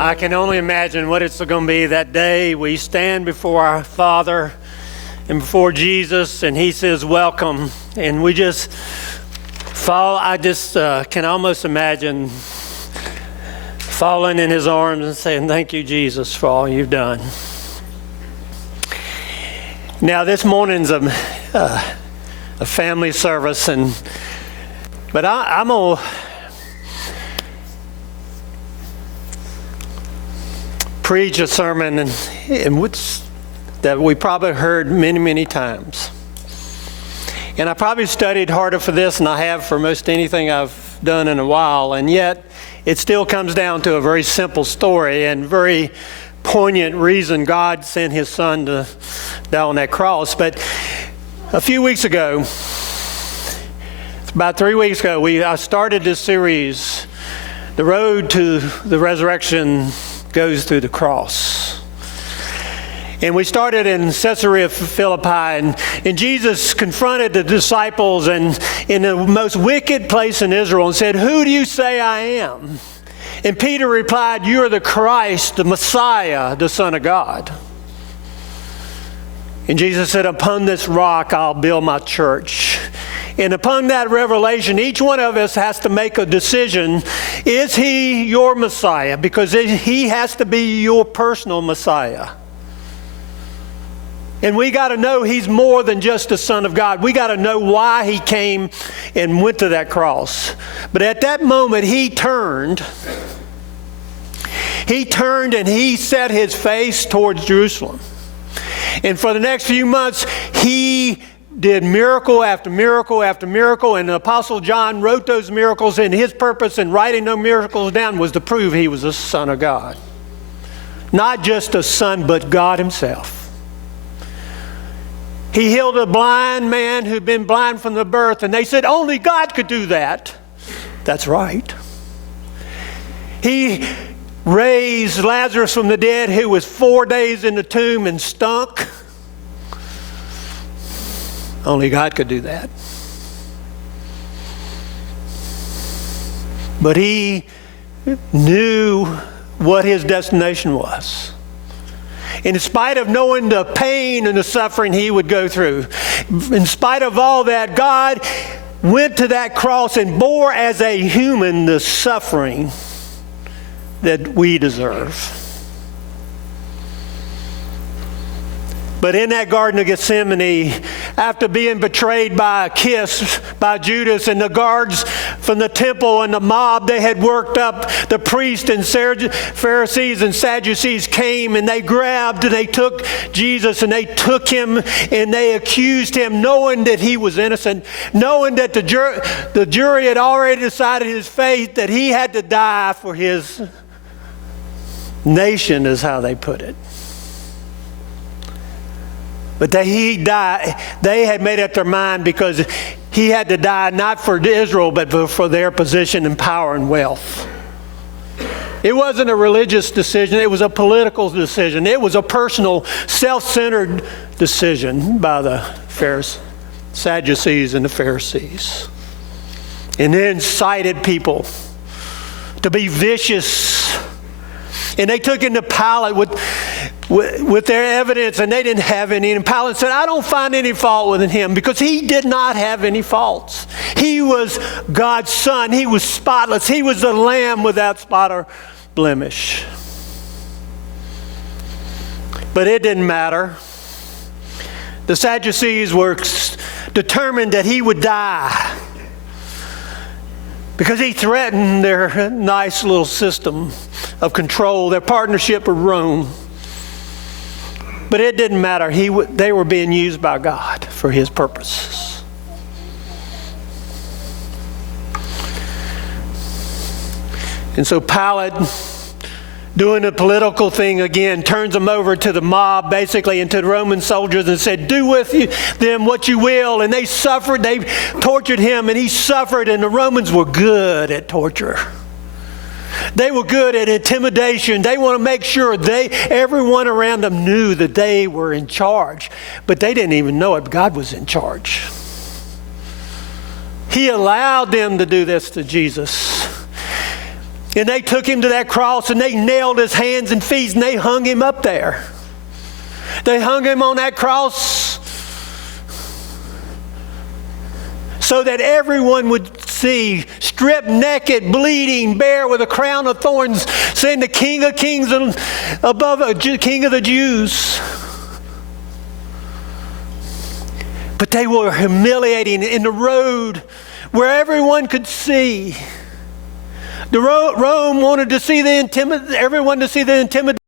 I can only imagine what it's going to be that day we stand before our Father and before Jesus, and He says, welcome. And we just fall. I just can almost imagine falling in His arms and saying, thank you, Jesus, for all you've done. Now, this morning's a family service, but I'm going to preach a sermon that we probably heard many, many times. And I probably studied harder for this than I have for most anything I've done in a while, and yet it still comes down to a very simple story and very poignant reason God sent His Son to die on that cross. But a few weeks ago, about 3 weeks ago, I started this series, The Road to the Resurrection Goes Through the Cross. And we started in Caesarea Philippi, and Jesus confronted the disciples in the most wicked place in Israel and said, "Who do you say I am?" And Peter replied, "You are the Christ, the Messiah, the Son of God." And Jesus said, "Upon this rock I'll build my church." And upon that revelation, each one of us has to make a decision. Is He your Messiah? Because He has to be your personal Messiah. And we got to know He's more than just the Son of God. We got to know why He came and went to that cross. But at that moment, He turned. He turned and He set His face towards Jerusalem. And for the next few months, He did miracle after miracle after miracle, and the Apostle John wrote those miracles, and his purpose in writing those miracles down was to prove He was the Son of God. Not just a son, but God Himself. He healed a blind man who'd been blind from the birth, and they said, only God could do that. That's right. He raised Lazarus from the dead, who was 4 days in the tomb and stunk. Only God could do that. But He knew what His destination was. In spite of knowing the pain and the suffering He would go through, in spite of all that, God went to that cross and bore as a human the suffering that we deserve. But in that Garden of Gethsemane, after being betrayed by a kiss by Judas and the guards from the temple and the mob they had worked up, the priests and Pharisees and Sadducees came and they grabbed and they took Jesus and they took Him and they accused Him, knowing that He was innocent, knowing that the jury had already decided His fate, that He had to die for His nation, is how they put it. But He died. They had made up their mind because He had to die not for Israel, but for their position and power and wealth. It wasn't a religious decision. It was a political decision. It was a personal, self-centered decision by the Sadducees and the Pharisees. And they incited people to be vicious. And they took him to Pilate with their evidence, and they didn't have any. And Pilate said, I don't find any fault with Him, because He did not have any faults. He was God's Son. He was spotless. He was the Lamb without spot or blemish. But it didn't matter. The Sadducees were determined that He would die, because He threatened their nice little system of control, their partnership with Rome. But it didn't matter. They were being used by God for His purposes. And so Pilate, doing a political thing again, turns them over to the mob, basically, and to the Roman soldiers, and said, do with them what you will. And they suffered. They tortured Him, and He suffered. And the Romans were good at torture. They were good at intimidation. They want to make sure everyone around them knew that they were in charge. But they didn't even know it. God was in charge. He allowed them to do this to Jesus. And they took him to that cross and they nailed his hands and feet and they hung him up there. They hung him on that cross so that everyone would see, stripped naked, bleeding, bare with a crown of thorns, saying the King of Kings and above King of the Jews. But they were humiliating in the road where everyone could see. Rome wanted to see everyone to see the intimidation